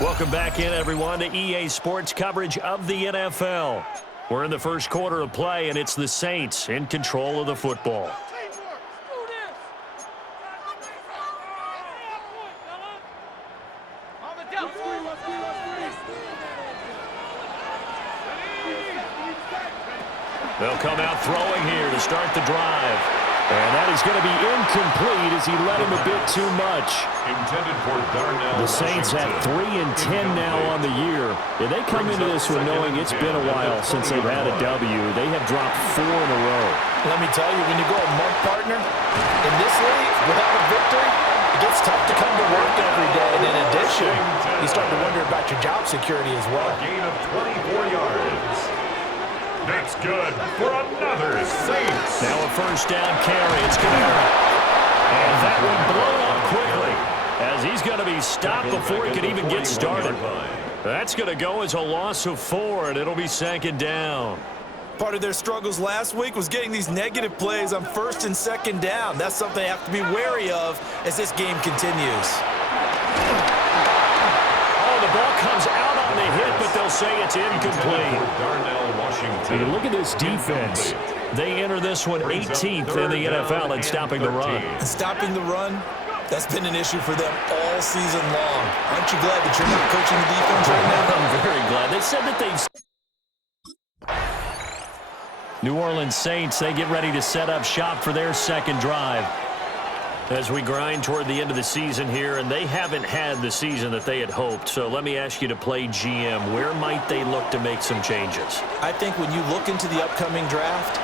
Welcome back in, everyone, to EA Sports coverage of the NFL. We're in the first quarter of play, and it's the Saints in control of the football. They'll come out throwing here to start the drive. And that is going to be incomplete as he led him a bit too much. Intended for Darnell. The Saints have 3-10 now on the year. And they come into this one knowing it's been a while since they've had a W. They have dropped 4 in a row. Let me tell you, when you go a month, partner, in this league, without a victory, it gets tough to come to work every day. And in addition, you start to wonder about your job security as well. A gain of 24 yards. That's good for another Saints. Now a first down carry. It's Camara. And that one blown up quickly as he's going to be stopped before he can even get started. That's going to go as a loss of 4, and it'll be 2nd down. Part of their struggles last week was getting these negative plays on 1st and 2nd down. That's something they have to be wary of as this game continues. Oh, the ball comes out on the hit, but they'll say it's incomplete. Hey, look at this defense. They enter this one 18th in the NFL in stopping the run. Stopping the run, that's been an issue for them all season long. Aren't you glad that you're not coaching the defense right now? I'm very glad. They said that New Orleans Saints, they get ready to set up shop for their second drive. As we grind toward the end of the season here, and they haven't had the season that they had hoped. So let me ask you to play GM. Where might they look to make some changes? I think when you look into the upcoming draft,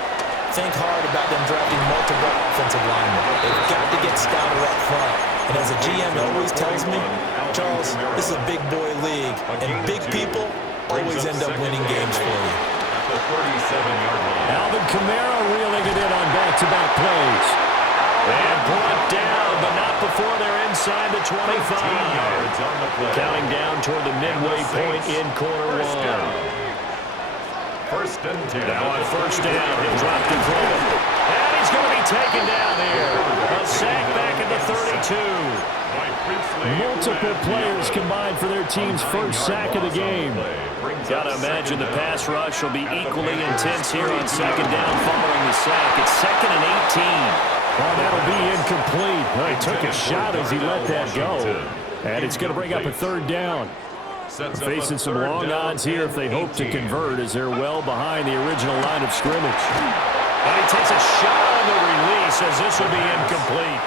think hard about them drafting multiple offensive linemen. They've got to get stouter up front. And as a GM always tells me, Charles, this is a big boy league, and big people always end up winning games for you. Alvin Kamara reeling it in on back-to-back plays. And brought down, but not before they're inside the 25. Counting down toward the midway point in quarter 1. First and 10. Now on first down, he'll drop to throw it. And he's going to be taken down here. A sack back at the 32. Multiple players combined for their team's first sack of the game. Got to imagine the pass rush will be equally intense here on 2nd down following the sack. It's 2nd and 18. Oh, that'll be incomplete. Well, he took a shot as he let that go. And it's going to bring up a 3rd down. They're facing some long odds here if they hope to convert, as they're well behind the original line of scrimmage. And he takes a shot on the release as this will be incomplete.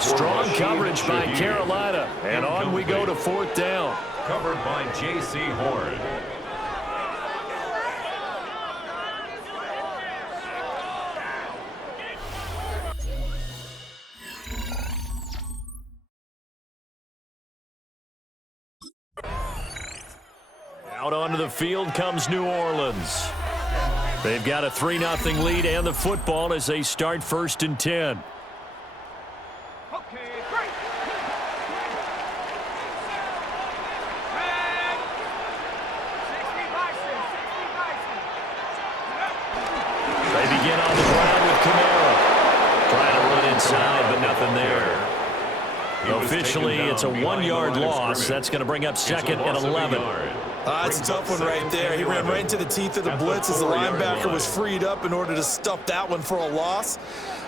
Strong coverage by Carolina. And on we go to 4th down. Covered by J.C. Horn. Out onto the field comes New Orleans. They've got a 3-0 lead and the football as they start 1st and 10. They begin on the ground with Camara. Trying to run inside, but nothing there. Officially, it's a 1-yard loss. That's going to bring up 2nd and 11. That's a tough one right there. He ran right into the teeth of the blitz as the linebacker was freed up in order to stuff that one for a loss.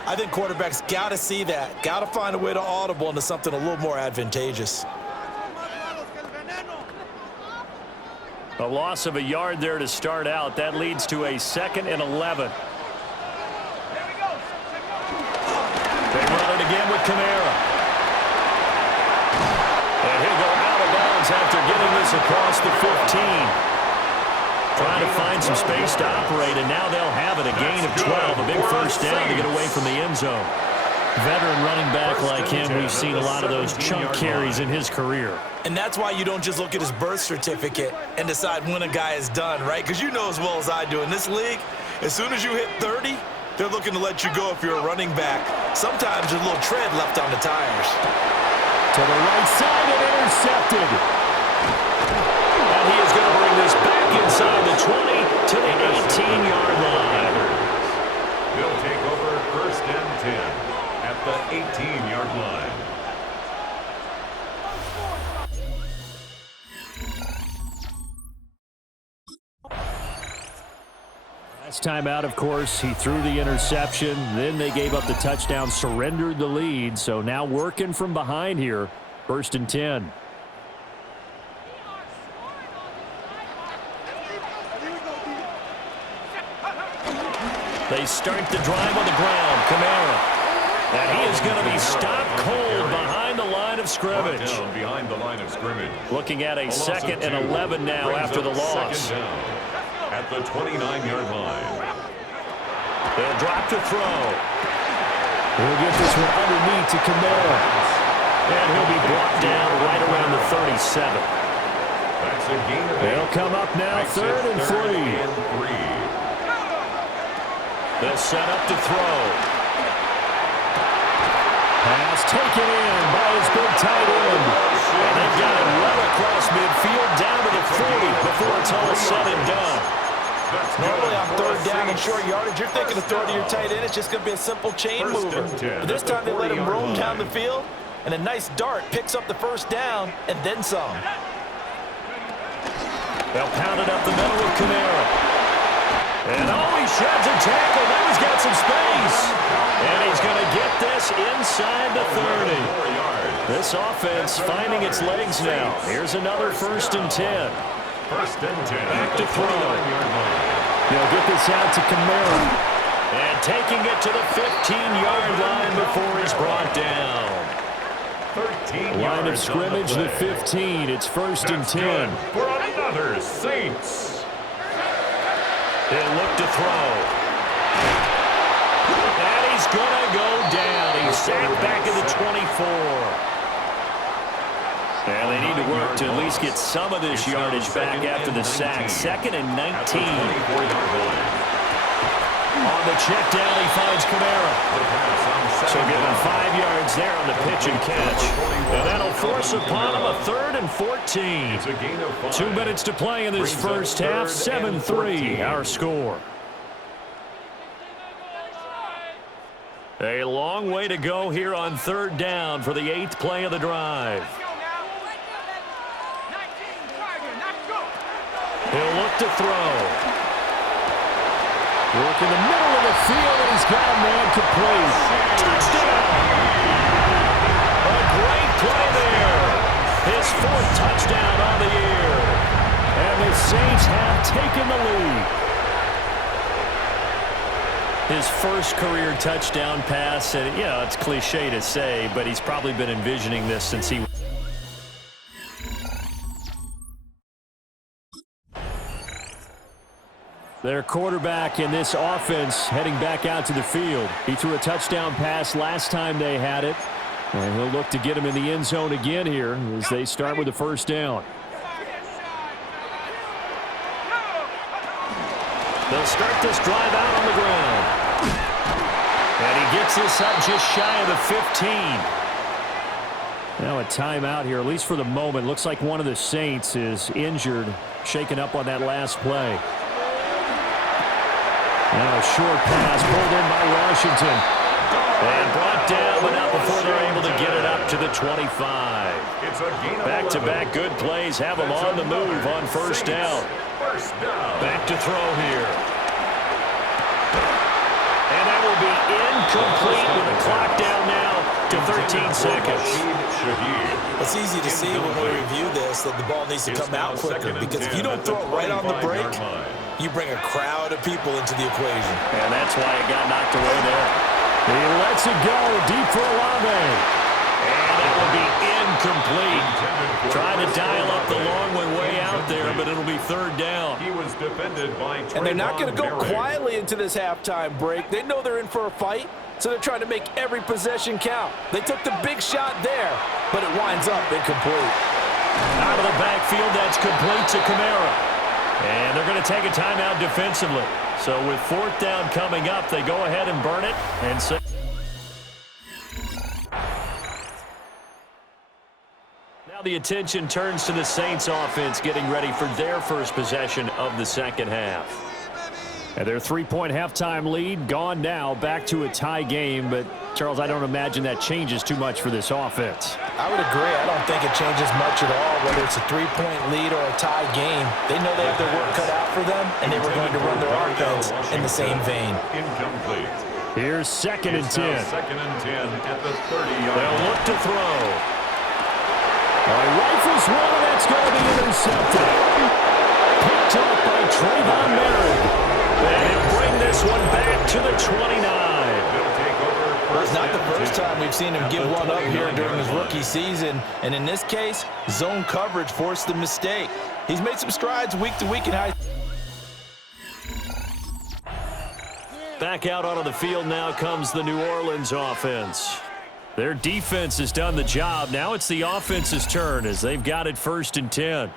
I think quarterbacks got to see that. Got to find a way to audible into something a little more advantageous. A loss of a yard there to start out. That leads to a 2nd and 11. They run it again with Camara. And he'll go out of bounds after getting this across the 15. Trying to find some space to operate, and now they'll have it. A gain of 12, a big first down to get away from the end zone. Veteran running back like him, we've seen a lot of those chunk carries in his career. And that's why you don't just look at his birth certificate and decide when a guy is done, right? Because you know as well as I do, in this league, as soon as you hit 30, they're looking to let you go if you're a running back. Sometimes there's a little tread left on the tires. To the right side and intercepted. And he is going to bring this back inside the 20 to the 18-yard line. They'll take over 1st and 10 at the 18-yard line. last time out, of course, he threw the interception. Then they gave up the touchdown, surrendered the lead. So now working from behind here, 1st and 10. They start the drive on the ground. Kamara. And he is going to be stopped cold behind the line of scrimmage. Behind the line of scrimmage. Looking at a 2nd and 11 now after the loss. At the 29-yard line. They'll drop to throw. We'll get this one underneath to Kamara. And he'll be brought down right around the 37. That's a gain of 8. They'll come up now 3rd and 3. They'll set up to throw. Pass taken in by his big tight end. And they've got it well across midfield down to the 40 before it's all said and done. Normally on 3rd down and short yardage, you're thinking of throwing to your tight end. It's just going to be a simple chain mover. But this time they let him roam down the field, and a nice dart picks up the 1st down and then some. They'll pound it up the middle with Kamara. And he sheds a tackle. Now he's got some space. And he's going to get this inside the 30. This offense finding its legs now. Here's another 1st and 10. 1st and 10. Back to throw. They'll get this out to Kamara. And taking it to the 15-yard line before he's brought down. 13 Line of yards scrimmage, the 15. It's 1st and 10. For another Saints. They'll look to throw. And he's going to go down. He's sacked back at the 24. And they need to work to at least get some of this yardage back after the sack. 2nd and 19. On the check down, he finds Kamara. So give him 5 yards there on the pitch and catch. And that'll force upon him a 3rd and 14. 2 minutes to play in this first half. 7-3 our score. A long way to go here on 3rd down for the 8th play of the drive. He'll look to throw. Work in the middle of the field, and he's got a man complete. Touchdown! A great play there. His 4th touchdown on the year. And the Saints have taken the lead. His first career touchdown pass, and it's cliche to say, but he's probably been envisioning this since he Their quarterback in this offense heading back out to the field. He threw a touchdown pass last time they had it. And he'll look to get him in the end zone again here as they start with the 1st down. They'll start this drive out on the ground. And he gets this up just shy of the 15. Now a timeout here, at least for the moment. Looks like one of the Saints is injured, shaken up on that last play. Now a short pass pulled in by Washington. And brought down, but not before they're able to get it up to the 25. Back-to-back good plays have them on the move on 1st down. Back to throw here. And that will be incomplete with the clock down now to 13 seconds. It's easy to see when we review this that the ball needs to come out quicker, because if you don't throw it right on the break, you bring a crowd of people into the equation. And that's why it got knocked away there. He lets it go deep for Olave. And that will be incomplete. Trying to dial up the long one way out there, but it'll be 3rd down. He was defended by and they're not going to go quietly into this halftime break. They know they're in for a fight, so they're trying to make every possession count. They took the big shot there, but it winds up incomplete. Out of the backfield, that's complete to Kamara. And they're going to take a timeout defensively. So with 4th down coming up, they go ahead and burn it. And so now the attention turns to the Saints offense getting ready for their first possession of the 2nd half. And their 3-point halftime lead gone now, back to a tie game. But, Charles, I don't imagine that changes too much for this offense. I would agree. I don't think it changes much at all, whether it's a three-point lead or a tie game. They know they have their work cut out for them, and they were going to run their offense in the same vein. Incomplete. Here's second and 10. Second and 10 at the 30-yard line. They'll look to throw. He rifles one, and that's going to be intercepted. Picked up by Trayvon Merrick. And he'll bring this one back to the 29. It's not the first time we've seen him give one up here during his rookie season. And in this case, zone coverage forced the mistake. He's made some strides week to week in high. Back out onto the field now comes the New Orleans offense. Their defense has done the job. Now it's the offense's turn as they've got it first and 10.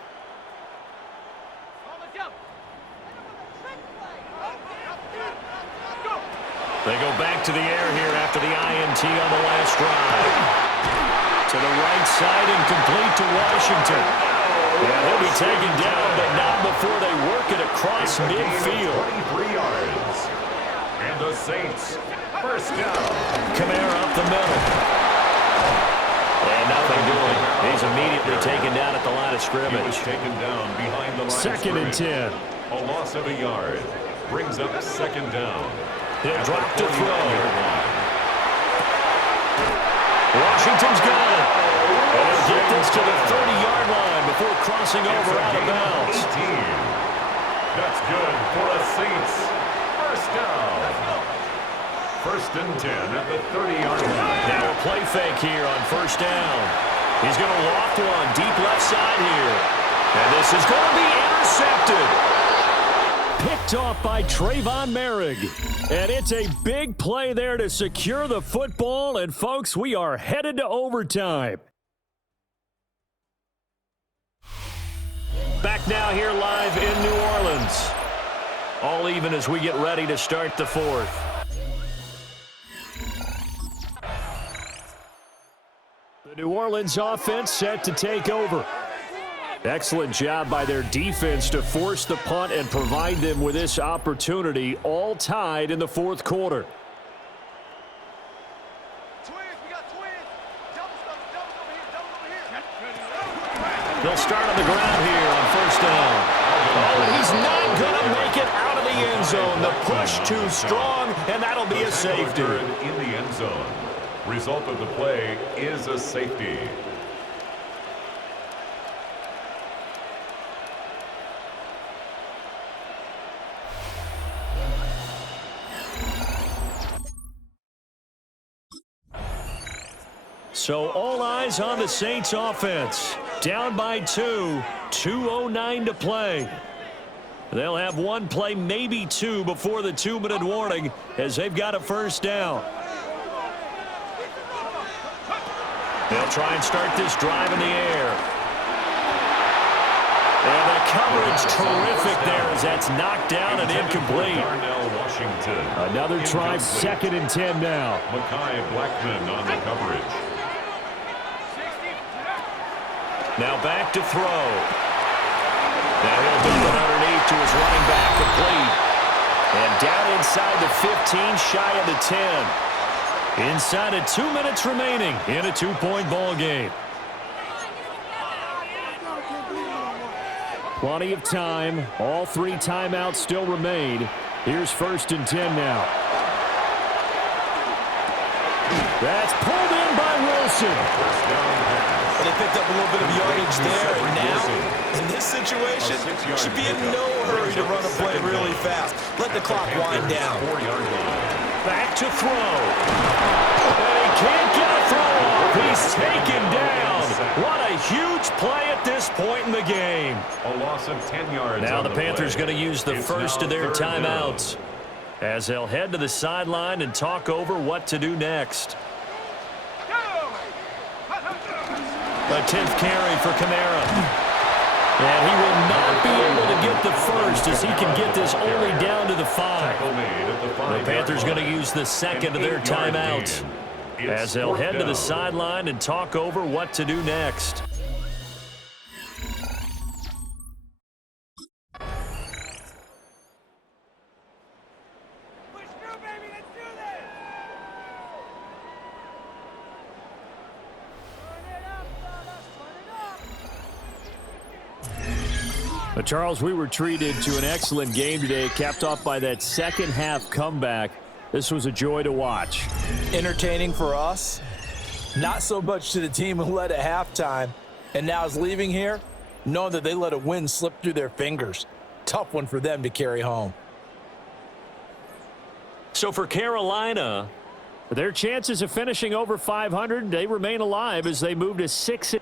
They go back to the air here after the INT on the last drive. To the right side and complete to Washington. Yeah, they'll be taken down, but not before they work it across midfield. 23 yards. And the Saints, first down. Kamara up the middle. And nothing doing. He's immediately taken down at the line of scrimmage. He was taken down behind the line Second and 10. A loss of a yard. Brings up second down. He'll drop to throw. Washington's got it. And he'll get this to the 30-yard line before crossing over out of bounds. 18. That's good for the Saints. First down. First and 10 at the 30-yard line. Now a play fake here on first down. He's going to loft one deep left side here. And this is going to be intercepted. Picked off by Trayvon Merrick. And it's a big play there to secure the football. And, folks, we are headed to overtime. Back now here live in New Orleans. All even as we get ready to start the fourth. The New Orleans offense set to take over. Excellent job by their defense to force the punt and provide them with this opportunity, all tied in the fourth quarter. They'll start on the ground here on first down. Oh, he's not going to make it out of the end zone. The push too strong, and that'll be a safety. In the end zone. Result of the play is a safety. So all eyes on the Saints offense. Down by 2:09 to play. They'll have one play, maybe two, before the 2-minute warning as they've got a first down. They'll try and start this drive in the air. And the coverage terrific there as that's knocked down and incomplete. Another try, second and 10 now. Mekhi Blackman on the coverage. Now back to throw. Now he'll dump it underneath to his running back, complete. And down inside the 15, shy of the 10. Inside of 2 minutes remaining in a 2-point ball game. Plenty of time. All three timeouts still remain. Here's first and 10 now. That's pulled in by Wilson. They picked up a little bit of yardage there, and now, in this situation, should be in no hurry to run a play really fast. Let the clock wind down. Back to throw. And he can't get a throw off. He's taken down. What a huge play at this point in the game. A loss of 10 yards. Now the Panthers going to use the first of their timeouts as they'll head to the sideline and talk over what to do next. A 10th carry for Kamara. And he will not be able to get the first as he can get this only down to the 5. The Panthers going to use the second of their timeouts as they'll head to the sideline and talk over what to do next. Charles, we were treated to an excellent game today, capped off by that second half comeback. This was a joy to watch. Entertaining for us, not so much to the team who led at halftime and now is leaving here, knowing that they let a win slip through their fingers. Tough one for them to carry home. So for Carolina, their chances of finishing over 500, they remain alive as they move to 6.